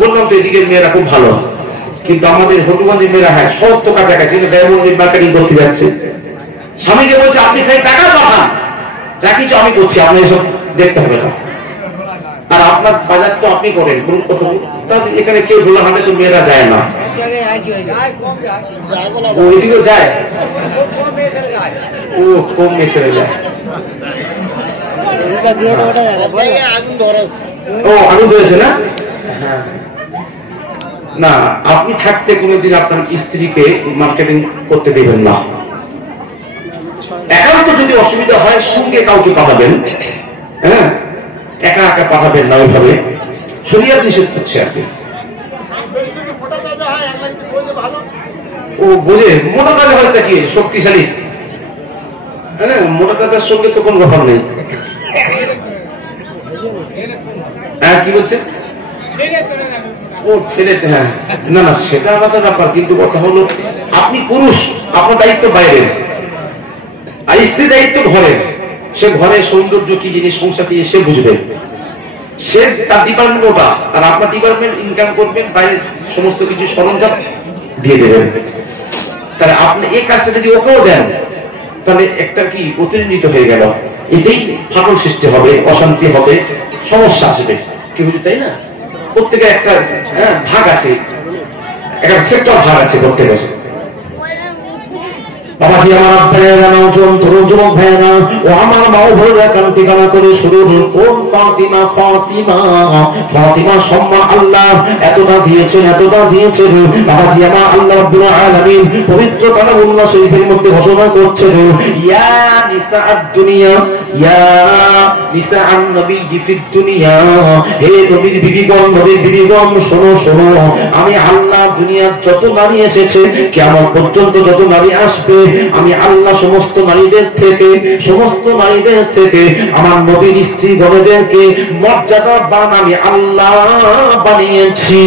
বললাম তো এদিকে মেয়েরা খুব ভালো। কিন্তু আমাদের হটুগঞ্জের মেয়েরা হ্যাঁ সব তো কাছাকাছি মার্কেটিং করতে যাচ্ছে, স্বামীকে বলছে আপনি খালি টাকা পাঠান, যা কিছু আমি করছি, আপনি এসব দেখতে হবে না, আর আপনার বাজার তো আপনি করেন। এখানে কেউ বললো হাতে তো মেয়েরা যায় না, ওইদিকে যায়, ও কম মেয়ে ছেড়ে যায়। ও আলু ধরেছে না? না, আপনি থাকতে কোনোদিন আপনার স্ত্রীকে মার্কেটিং করতে দেবেন না। একান্ত যদি অসুবিধা হয় সঙ্গে কাউকে পাঠাবেন, হ্যাঁ একা একা পাঠাবেন না, ওইভাবে শরীয়ত নিষেধ করছে আর কি। ও বোঝে মোটা তাজা হয় কি শক্তিশালী, হ্যাঁ মোটা তাজার সঙ্গে তো কোন ব্যাপার নেই। হ্যাঁ কি বলছে? ও ছেলে, হ্যাঁ না না সেটা আলাদা ব্যাপার, কিন্তু কথা হলো আপনি পুরুষ, আপনার দায়িত্ব বাইরের, আর স্ত্রী দায়িত্ব ঘরের। সে ঘরে সৌন্দর্য কি জিনিস, সংসার কি সে বুঝবে, সে তার ডিপার্টমেন্ট ওটা, আর আপনার ডিপার্টমেন্ট ইনকাম করবেন, বাইরে সমস্ত কিছু সরঞ্জাম দিয়ে দেবেন। তাহলে আপনি এই কাজটা যদি ওকেও দেন তাহলে একটা কি প্রতিনিধিত্ব হয়ে গেল, এতেই ফাটল সৃষ্টি হবে, অশান্তি হবে, সমস্যা আসবে, কি বুঝি তাই না? প্রত্যেকের একটা ভাগ আছে, একটা সেক্টর ভাগ আছে প্রত্যেকের। বাবাজি আমার ভাইয়েরা, তরুণ যুবক ভাইয়েরা ও আমার মা ভোরেরা কান্তি কানা করে শুরু কোন ফাতিমা, ফাতিমা ফাতিমা সম্মান আল্লাহ এতটা দিয়েছেন, এতটা দিয়েছেন। বাবাজি আমার আল্লাহ রাব্বুল আলামিন পবিত্র কালামুল্লাহ শরীফের মধ্যে ঘোষণা করছেন, ইয়া নিসাআদ দুনিয়া, ইয়া নিসাআন নবী ফিদ দুনিয়া, হে নবীর বিবিগণ, নবীর বিবিগণ শোনো শোনো, আমি আল্লাহ দুনিয়ার যত নারী এসেছে কিয়ামত পর্যন্ত যত নারী আসবে, আমি আল্লাহ সমস্ত নারীদের থেকে আমার নবীর স্ত্রী গণদেরকে মর্যাদাবান আমি আল্লাহ বানিয়েছি।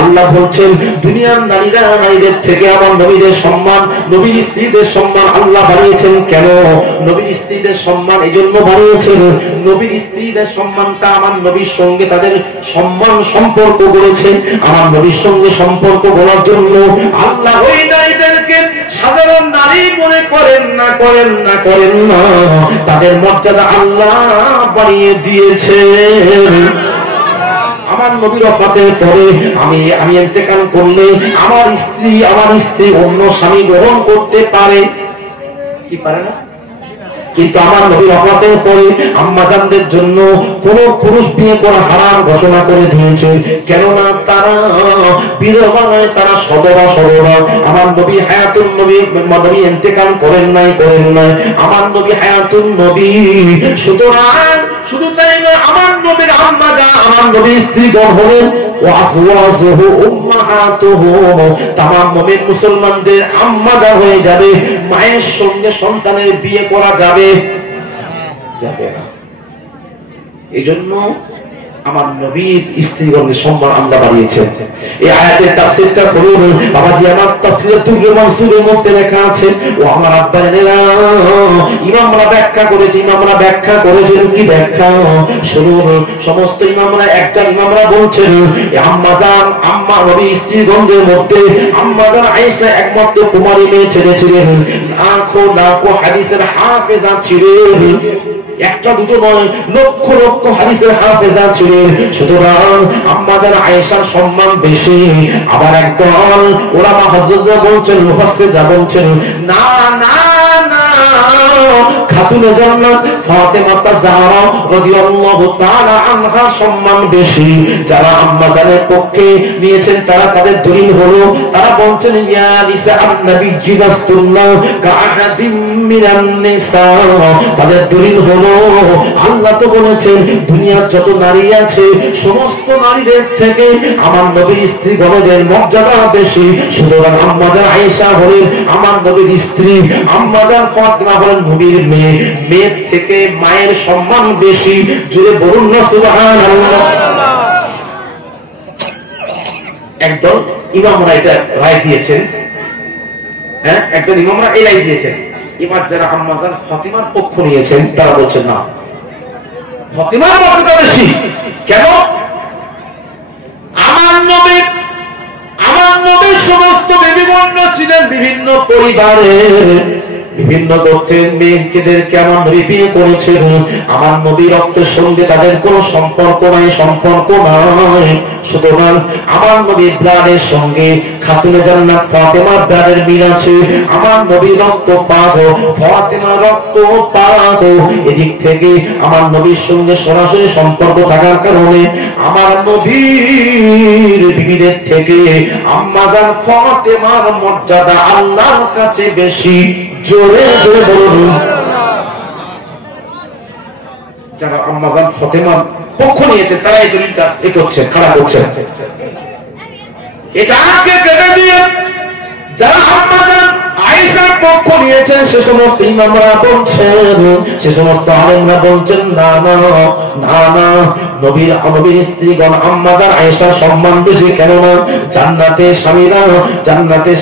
আল্লাহ বলছেন দুনিয়ার নারীরা নারীদের থেকে আমার নবীদের সম্মান, নবীর স্ত্রীদের সম্মান আল্লাহ বাড়িয়েছেন। কেন নবীর স্ত্রীদের সম্মান এই জন্য বাড়িয়েছেন, নবীর স্ত্রীদের সম্মানটা আমার নবীর সঙ্গে তাদের সম্মান সম্পর্ক করেছে। আমার নবীর সঙ্গে সম্পর্ক করার জন্য আল্লাহ ওই নারীদেরকে সাধারণ নারী মনে করেন না, তাদের মর্যাদা আল্লাহ বাড়িয়ে দিয়েছে। আমার নবীর ওফাতের পরে আমি ইন্তেকাল করলে আমার স্ত্রী অন্য স্বামী গ্রহণ করতে পারে কি পারে না? কিন্তু আমার নবীর ওফাতের পরে আম্মাজানদের জন্য কোন পুরুষ বিয়ে করা হারাম ঘোষণা করে দিয়েছে। কেননা তারা বিধবা নয়, তারা সদবা। আমার নবী হায়াতুন নবী ইন্তেকাল করেন নাই। আমার নবী হায়াতুন নবী। সুতরাং শুধু তাই নয়, আমার নবীর আম্মাজান, আমার নবীর স্ত্রীগণ হলেন তামাম মুমিন মুসলমানদের আম্মাজান হয়ে যাবে। মায়ের সঙ্গে সন্তানের বিয়ে করা যাবে না। এই জন্য আমার নবীর স্ত্রীগণের সম্মান আল্লাহ বাড়িয়েছেন। এই আয়াতের তাফসীরটা করুন বাবাজি, আমার তাফসীরে তুরুল মানসুরের মধ্যে লেখা আছে। ও আমার আব্বায়েরা, ইমামরা ব্যাখ্যা করেছেন কি ব্যাখ্যা শুনুন। সমস্ত ইমামরা, একটা ইমামরা বলছেন আম্মা নবী স্ত্রীগণের মধ্যে আম্মা জান আয়েশা একমাত্র কুমারী মেয়ে ছেড়েছিলেন, লাখো হাদিসের হাফেজা ছিলেন, একটা দুটো নয়, লক্ষ লক্ষ হাদিসের হাফেজা ছিলেন। সুতরাং আম্মাদের আয়েশার সম্মান বেশি। আবার একদল ওলামা হযরতরা বলছেন, মুফাসসিররা বলছেন না না না, খাতুনে জান্নাত ফাতেমা জাহরা রাদিয়াল্লাহু তাআলা আনহা সম্মান বেশি। যারা আম্মাদের পক্ষে নিয়েছেন তারা তাদের দলিল হলো, তারা বলছেন ইয়া নিসা আন-নবী জিবাতুল্লাহ কাআহাদিম মিনান নিসা, তাদের দলিল হলো আল্লাহ তো বলেছেন দুনিয়ার যত নারী আছে সমস্ত নারীদের থেকে আমার নবীর স্ত্রীগণের মর্যাদা বেশি। সুতরাং আম্মাদের আয়েশা হলেন আমার নবীর স্ত্রী, আম্মাদের ফাতেমা হলেন নবীর মেয়ে, মেয়ের থেকে মায়ের সম্মান বেশি। জুড়ে বলুন না সুবহানাল্লাহ। একদল ইমামরা এটা রায় দিয়েছেন, হ্যাঁ একদল ইমামরা এই রায় দিয়েছেন। এবার যারা আম্মাজান ফাতিমার পক্ষ নিয়েছেন তারা বলছেন না, ফাতিমার মর্যাদা বেশি। কেন? আমার নবীর সমস্ত বিবিগণ ছিলেন বিভিন্ন পরিবারের, বিভিন্ন গোত্রের মেয়েদেরকে আমার নবী বিয়ে করেছেন। আমার নবী রক্তের সঙ্গে তাদের কোনো সম্পর্ক নাই। সুতরাং আমার নবীর ব্লাডের সঙ্গে খাতুনে জান্নাত ফাতেমার ব্লাডের মিল আছে। আমার নবীর রক্ত পাক, ফাতেমার রক্ত পাক, এদিক থেকে আমার নবীর সঙ্গে সরাসরি সম্পর্ক থাকার কারণে আমার নবীর বিবিদের থেকে আম্মাজান ফাতেমার মর্যাদা আল্লাহর কাছে বেশি। জোরে জোরে বলুন। যারা আম্মাজান ফাতেমার পক্ষ নিয়েছে তারা এই দলিলটা করছেন, খারাপ করছেন। এটা আগে কেটে দিয়ে যারা আম্মাজান আয়েশার পক্ষ নিয়েছেন সে সমস্ত ইমামরা বলছেন, সে সমস্ত আলেমরা বলছেন না না না না, নবীর স্ত্রীগণ আম্মাজান আয়েশার সম্মান বেশি। কেননা জান্নাতে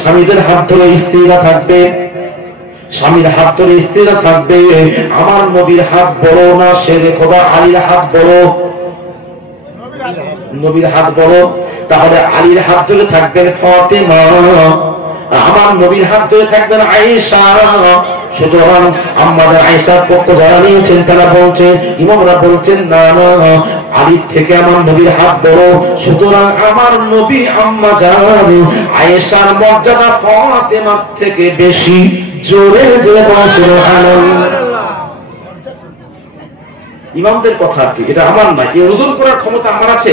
স্বামীদের হাত ধরে স্ত্রীরা থাকবে, স্বামীর হাত ধরে স্ত্রীরা থাকবে। আমার নবীর হাত বড় না শেরে খোদা আলীর হাত বড়? নবীর হাত বড়, তাহলে আলীর হাত ধরে থাকবেন ফাতেমা, আমার নবীর হাত ধরে থাকবেন আয়েশা। সুতরাং আমাদের আয়েশার পক্ষ যারা নিয়েছেন তারা বলছেন, ইমামরা বলছেন না না, আলীর থেকে আমার নবীর হাত বড়। সুতরাং আমার নবী আম্মা জান আয়েশার মর্যাদা ফাতেমার থেকে বেশি। জোরে জোরে সুবহানাল্লাহ। ইমামদের কথা কি, এটা আমার নাই। এই ওজন করার ক্ষমতা আমার আছে?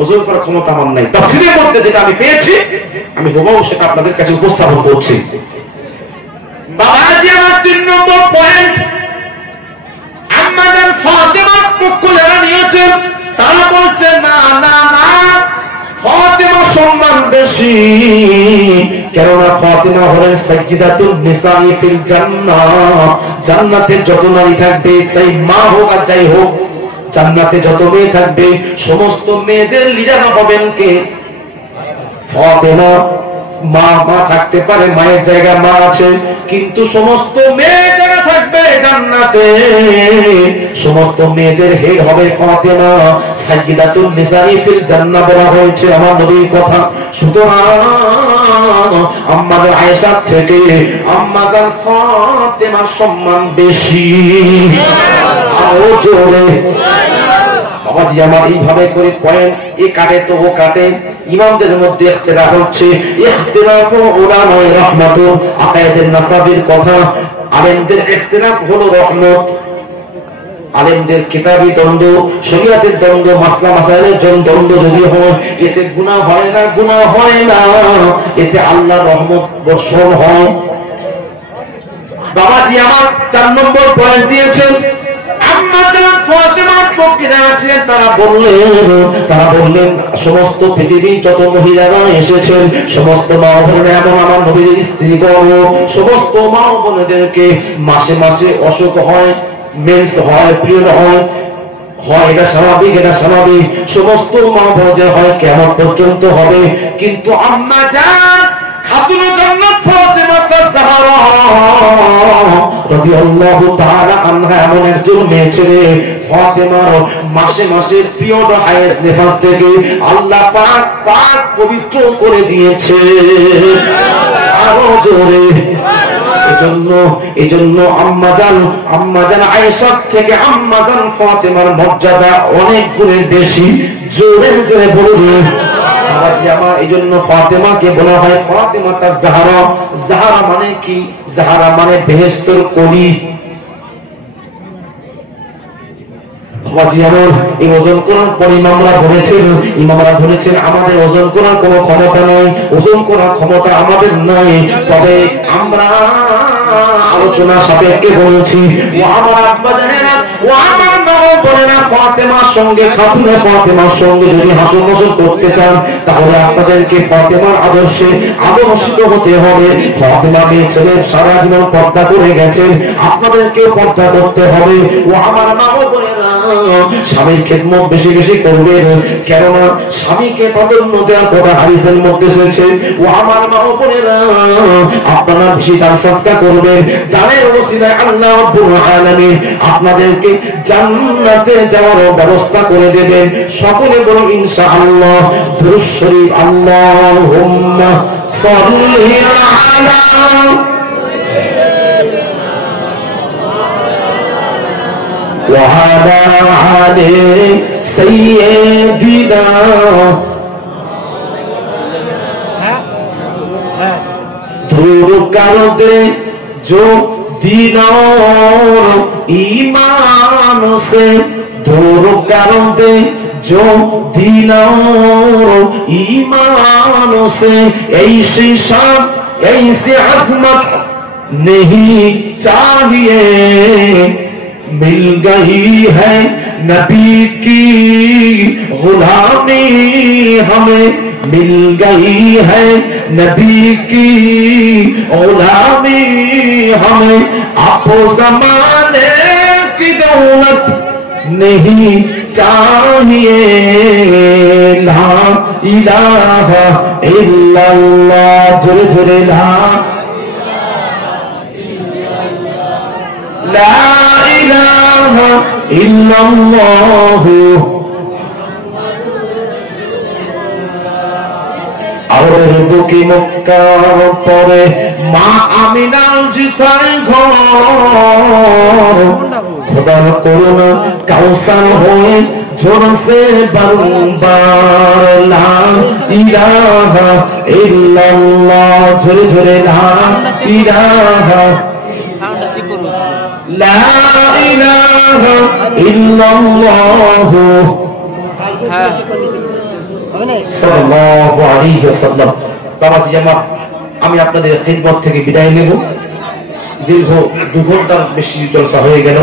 ওজন করার ক্ষমতা আমার নাই। তাফসীরের মধ্যে যেটা আমি পেয়েছি আমি হুবহু সেটা আপনাদের কাছে উপস্থাপন করছি। বাবাজি আমার 3 নম্বর পয়েন্ট, আম্মাজান ফাতেমার পক্ষ যারা নিয়েছেন তারা বলছেন না না না, ফাতেমা সম্মান বেশি। কেননা ফাতেমা হলেন সাইয়্যিদাতুন নিসাই ফিল জান্নাহ, জান্নাতে যত নারী থাকবে, তাই মা হোক আর যাই হোক, জান্নাতে যত মেয়ে থাকবে সমস্ত মেয়েদের লিডার হবেন কে? ফাতেমা। মা থাকতে পারে, মায়ের জায়গা মা আছে, কিন্তু সমস্ত মেয়ে যারা থাকবে জান্নাতে সমস্ত মেয়েদের হেড হবে ফাতেমা। সাইয়্যিদাতুন নিসাই ফিল জান্নাহ বলা হয়েছে আমার নবীর কথা। সুতরাং আম্মাজান আয়েশা থেকে আম্মাজান ফাতেমার সম্মান বেশি। আরো জোরে বাবাজি আমার এইভাবে করে পয়েন্ট এ কাটে তো ও কাটে। ইমামদের মধ্যে ইখতিলাফ হচ্ছে, ইখতিলাফ উলামায়ে রাহমাত, আকায়েদের নাসাবের কথা। আলেমদের ইখতিলাফ হলো রহমত। আলেমদের কিতাবী দ্বন্দ্ব, শরীয়তের দ্বন্দ্ব, মাসলা মাসাইলের দ্বন্দ্ব যদি হয়, এতে গুনাহ হয় না, গুনাহ হয় না, এতে আল্লাহর রহমত বর্ষণ হয়। বাবাজি আমার 4 নম্বর পয়েন্ট দিয়েছেন। আম্মাজান ফাতেমার পক্ষে যারা ছিলেন তারা বললেন সমস্ত পৃথিবীর যত মহিলারা এসেছেন, সমস্ত মা বোনেরা এবং আমার নবীর স্ত্রীগণ, সমস্ত মা বোনেদেরকে মাসে মাসে অসুখ হয়, মেন্স হয়, পিরিয়ড হয়, হয় এটা স্বাভাবিক, এটা স্বাভাবিক, সমস্ত মা বোনদের হয় কিয়ামত পর্যন্ত হবে। কিন্তু আম্মা জান খাতুনে জান্নাত ফাতেমা তাজহারা রাদিয়াল্লাহু তাআলা আনহা এমন একজন মেয়ে ছিলেন, ফাতেমার মাসে মাসে পিরিয়ড হায়েজ নিফাস থেকে আল্লাহ পাক পাক পবিত্র করে দিয়েছে। আরো জোরে। এজন্য আম্মাজান আয়েশা থেকে আম্মাজান ফাতেমার মর্যাদা অনেক গুণের বেশি। জোরে জোরে বলুন। এজন্য ফাতেমাকে বলা হয় ফাতেমা তাজহারা। জাহরা মানে কি? জাহরা মানে বেহেশতের কলি। এই ওজন করার পর ইমামরা বলেছেন আমাদের ওজন করার কোনো ক্ষমতা নাই, ওজন করার ক্ষমতা আমাদের নাই, তবে আমরা আলোচনা সাপেক্ষে বলছি ও আমার আব্বা জানেনা, ও আমার মা বোনেরা, ফাতেমার সঙ্গে খাতুনে ফাতেমার সঙ্গে যদি হাসর নাসর করতে চান তাহলে আপনাদেরকে ফাতেমার আদর্শে আদর্শিত হতে হবে। ফাতেমা মেয়ে ছেলে সারা জীবন পর্দা করে গেছেন, আপনাদেরকেও পর্দা করতে হবে। ও আমার মা বোনেরা, স্বামীর খেদমত বেশি বেশি করবেন, কেননা স্বামীকে প্রাধান্য দেওয়ার কথা হাদিসের মধ্যে এসেছে। ও আমার মা বোনেরা, আপনারা বেশি দান সদকা করবেন, দানের ওসিলায় আল্লাহ রাব্বুল আলামিন আপনাদেরকে জান্নাতে যাওয়ার ব্যবস্থা করে দেবেন। সকলে বলুন ইনশাআল্লাহ। দুরূদ শরীফ আল্লাহুম্মা সাল্লি আলা وعلى آل سيدنا दूर कर दे जो दीनों ईमान से, दूर कर दे जो दीनों ईमान से, ऐसी शान ऐसी अज़मत नहीं चाहिए, मिल गई है नबी की गुलामी हमें, मिल गई है नबी की गुलामी हमें, आपो ज़माने की दौलत नहीं चाहिए, ला इलाहा इल्लल्लाह, जुरे जुरे ला इलाहा इल्लल्लाह। और बुकी मक्का परे মা আমিনার জিতার ঘর, খোদার করুণা কাউসার হয়ে ঝরছে বারংবার, লা ইলাহা ইল্লাল্লাহ, ঝরে ঝরে লা ইলাহা লা ইলাহা ইল্লাল্লাহ সাল্লাল্লাহু আলাইহি ওয়াসাল্লাম। বাবাজি জামাত, আমি আপনাদের খিদমত থেকে বিদায় নেব। দীর্ঘ 2 ঘন্টার বেশি জলসা হয়ে গেল।